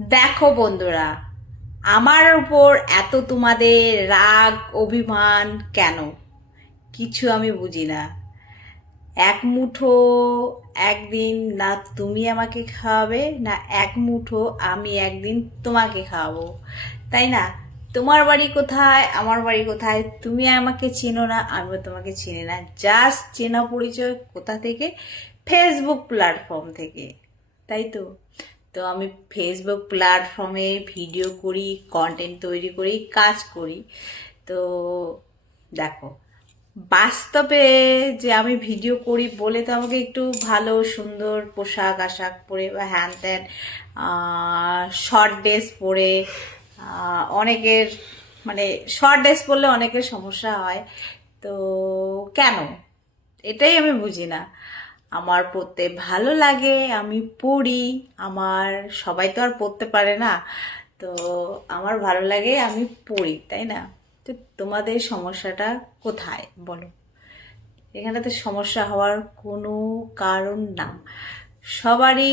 দেখো বন্ধুরা, আমার উপর এত তোমাদের রাগ অভিমান কেন? কিছু আমি বুঝি না। এক মুঠো একদিন না তুমি আমাকে খাওয়াবে, না এক মুঠো আমি একদিন তোমাকে খাওয়াবো, তাই না? তোমার বাড়ি কোথায়, আমার বাড়ি কোথায়, তুমি আমাকে চেনো না, আমিও তোমাকে চিনি না। জাস্ট চেনা পরিচয় কোথা থেকে? ফেসবুক প্ল্যাটফর্ম থেকে, তাই তো। তো আমি ফেসবুক প্ল্যাটফর্মে ভিডিও করি, কন্টেন্ট তৈরি করি, কাজ করি। তো দেখো, বাস্তবে যে আমি ভিডিও করি বলে তো আমাকে একটু ভালো সুন্দর পোশাক আশাক পরে বা হ্যান ত্যান শর্ট ড্রেস পরে অনেকের মানে শর্ট ড্রেস পরলে অনেকের সমস্যা হয়। তো কেন? এটাই আমি বুঝি না। আমার পড়তে ভালো লাগে, আমি পড়ি। আমার সবাই তো আর পড়তে পারে না, তো আমার ভালো লাগে, আমি পড়ি, তাই না? তো তোমাদের সমস্যাটা কোথায় বলো? এখানে তো সমস্যা হওয়ার কোনো কারণ না। সবারই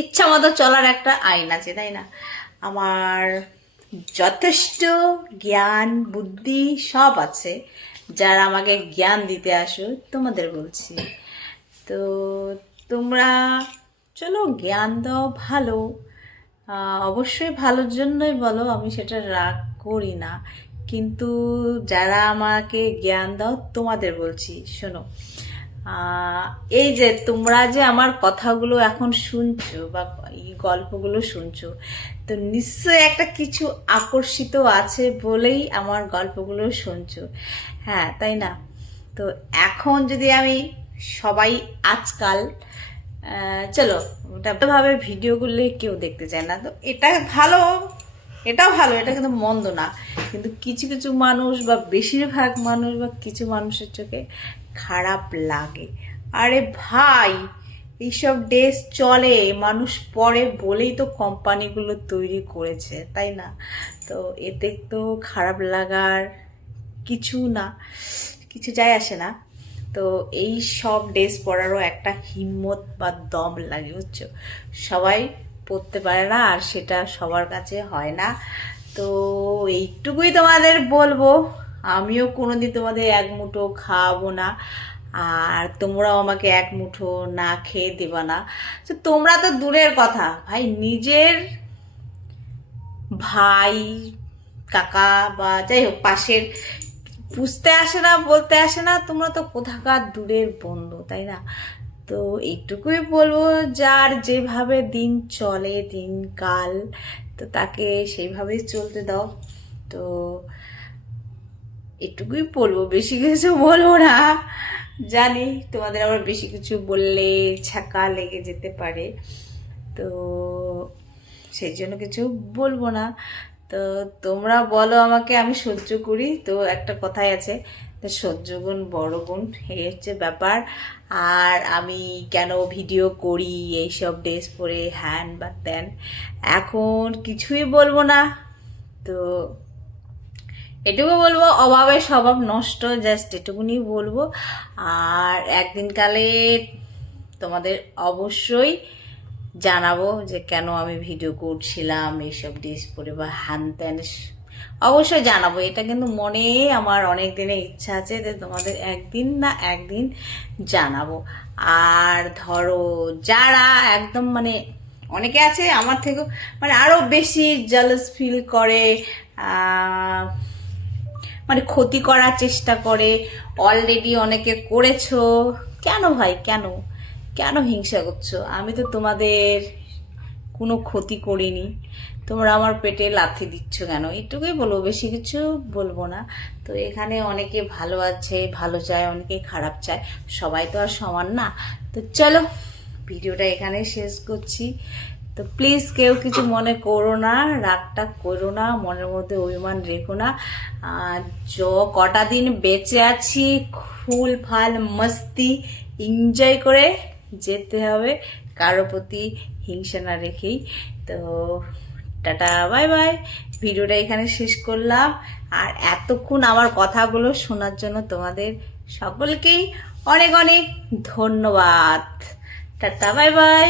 ইচ্ছা মতো চলার একটা আইন আছে, তাই না? আমার যথেষ্ট জ্ঞান বুদ্ধি সব আছে। যারা আমাকে জ্ঞান দিতে আসো তোমাদের বলছি। তো তোমরা চলো জ্ঞান দাও, ভালো, অবশ্যই ভালোর জন্যই বলো, আমি সেটা রাগ করি না। কিন্তু যারা আমাকে জ্ঞান দাও তোমাদের বলছি, শোনো। এই যে তোমরা যে আমার কথাগুলো এখন শুনছো বা এই গল্পগুলো শুনছো, তো নিশ্চয়ই একটা কিছু আকর্ষিত আছে বলেই আমার গল্পগুলো শুনছো, হ্যাঁ তাই না? তো এখন যদি আমি সবাই আজকাল চলো ওটা ভাবে ভিডিও করলে কেউ দেখতে চায় না, তো এটা ভালো, এটাও ভালো, এটা কিন্তু মন্দ না। কিন্তু কিছু কিছু মানুষ বা বেশিরভাগ মানুষ বা কিছু মানুষের চোখে খারাপ লাগে। আরে ভাই, এইসব ড্রেস চলে, মানুষ পরে বলেই তো কোম্পানিগুলো তৈরি করেছে, তাই না? তো এতে তো খারাপ লাগার কিছু না, কিছু যায় আসে না। তো এই সব ড্রেস পরারও একটা হিম্মত বা দম লাগে, বুঝছো? সবাই পরতে পারে না, আর সেটা সবার কাছে হয় না। তো এইটুকুই তোমাদের বলবো, আমিও কোনোদিন তোমাদের এক মুঠো খাওয়াবো না, আর তোমরাও আমাকে এক মুঠো না খেয়ে দেবা না। তো তোমরা তো দূরের কথা ভাই, নিজের ভাই কাকা বা যাই হোক পাশের পুষতে আসে না, বলতে আসে না, তোমরা তো কোথাকার দূরের বন্ধু, তাই না? তো এইটুকুই বলবো, যার যেভাবে দিন চলে দিনকাল, তো তাকে সেইভাবেই চলতে দাও। তো এটুকুই বলবো, বেশি কিছু বলবো না। জানি তোমাদের আবার বেশি কিছু বললে ছ্যাঁকা লেগে যেতে পারে, তো সেই জন্য কিছু বলবো না। তো তোমরা বলো আমাকে, আমি সহ্য করি। তো একটা কথাই আছে, তো সহ্য গুণ বড় গুণ, এই হচ্ছে ব্যাপার। আর আমি কেন ভিডিও করি এইসব ড্রেস পরে হ্যান বা ত্যান, এখন কিছুই বলবো না। তো এটুকু বলবো, অভাবে স্বভাব নষ্ট, জাস্ট এটুকুনি বলবো। আর একদিন কালে তোমাদের অবশ্যই জানাবো যে কেন আমি ভিডিও করছিলাম এইসব ড্রেস পরে বা হ্যান ত্যান, অবশ্যই জানাবো। এটা কিন্তু মনে আমার অনেক দিনের ইচ্ছা আছে যে তোমাদের একদিন না একদিন জানাবো। আর ধরো যারা একদম মানে অনেকে আছে আমার থেকেও মানে আরো বেশি জেলাস ফিল করে, মানে ক্ষতি করার চেষ্টা করে, অলরেডি অনেকে করেছো, কেন ভাই, কেন কেন হিংসা করছো? আমি তো তোমাদের কোনো ক্ষতি করিনি, তোমরা আমার পেটে লাথি দিচ্ছ কেন? এটুকুই বলবো, বেশি কিছু বলবো না। তো এখানে অনেকে ভালো আছে, ভালো চায়, অনেকে খারাপ চায়, সবাই তো আর সমান না। তো চলো ভিডিওটা এখানে শেষ করছি। তো প্লিজ কেউ কিছু মনে করো না, রাগটা করো না, মনের মধ্যে অভিমান রেখো না। কটা দিন বেঁচে আছি, ফুল ফাল মস্তি এনজয় করে যেতে হবে, কারো প্রতি হিংসা না রেখেই। তো টাটা, বাই বাই। ভিডিওটা এখানে শেষ করলাম। আর এতক্ষণ আমার কথাগুলো শোনার জন্য তোমাদের সকলকেই অনেক অনেক ধন্যবাদ। Tata, bye bye.